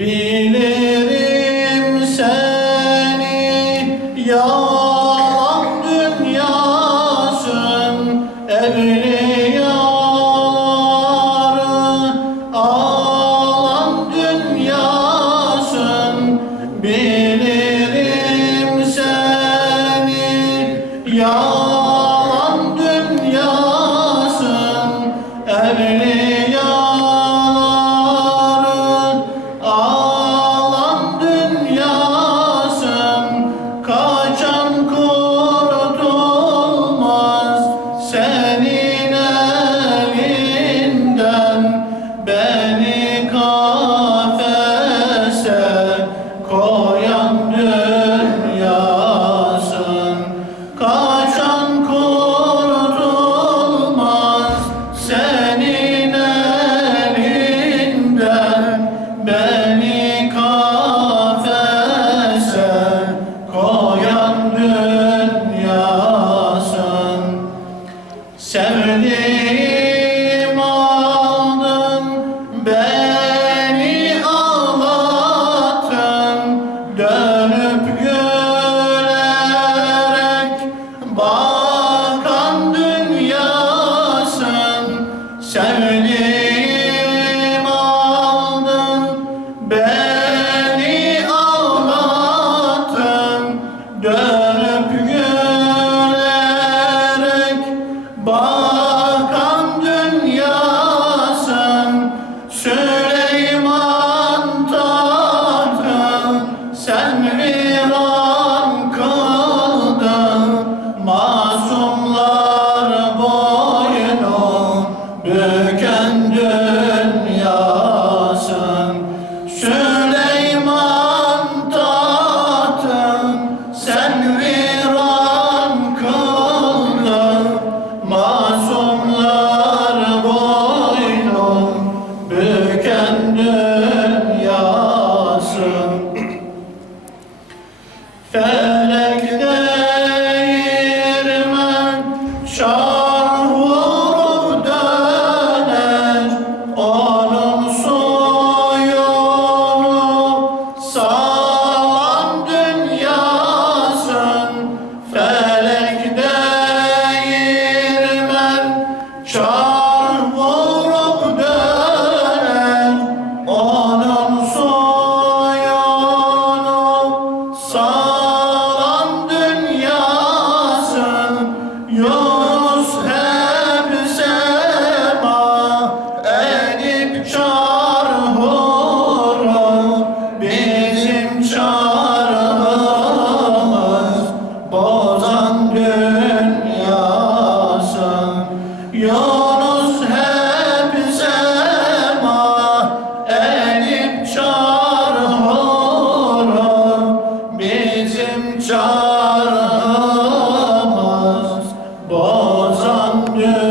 Bilirim seni yalan dünyasın evliyaları alan dünyasın. Bilirim seni yalan dünyasın evliyaları Bye. Fair. manhã.